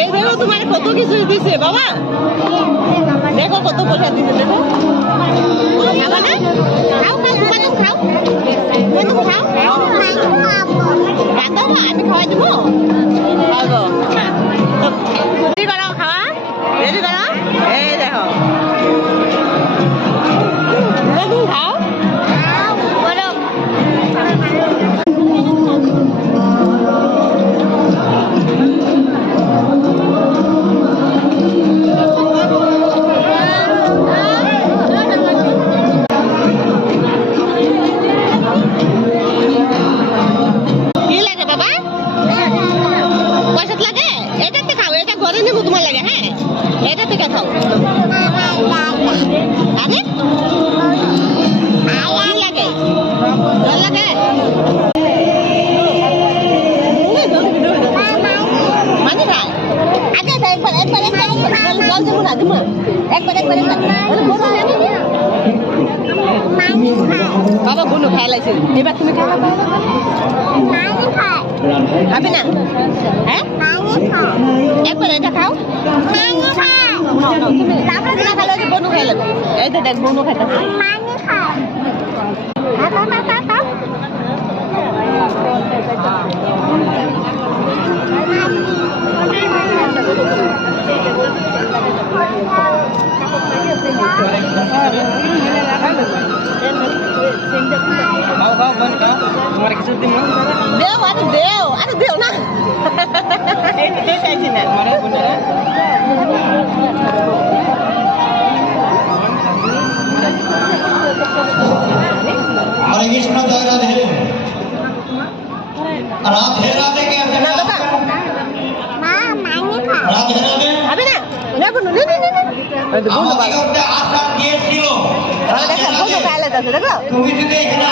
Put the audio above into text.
এই দেখো তোমার কত কিছু দিছে বাবা, দেখো কত পয়সা দিছে দেখো। খাবা না? খাও খাও, তোমার তো খাও, তুমি খাও। খাও আমি খাওয়াই দেবো, খাবো। রেডি করো খাওয়া, রেডি করো। এই দেখো তুমি খাও বলো। তোমার লাগে হ্যাঁ, এটা থেকে খাও। আরে লাগে জল লাগে, মানে খায় আগে একবার একবার একবার জল দেবো না, দেবো একবার একবার বাবা গুলো খাই লাগছে। এবার তুমি খাবা খাবে না? হ্যাঁ একবার এটা খাও, তুমি না খালে বনু খাই লাগবে। এই তো দেখ বনু খাইতে দেও, আরে দেও, আরে দেও না চাইছি না। हरे कृष्ण जय राधे राधे राधे के राधे राधे হবে না না বনু নে নে নে আমাদের আশা দিয়েছিল দেখো বনু খাই লাগছে দেখো। তুমি যদি এখানে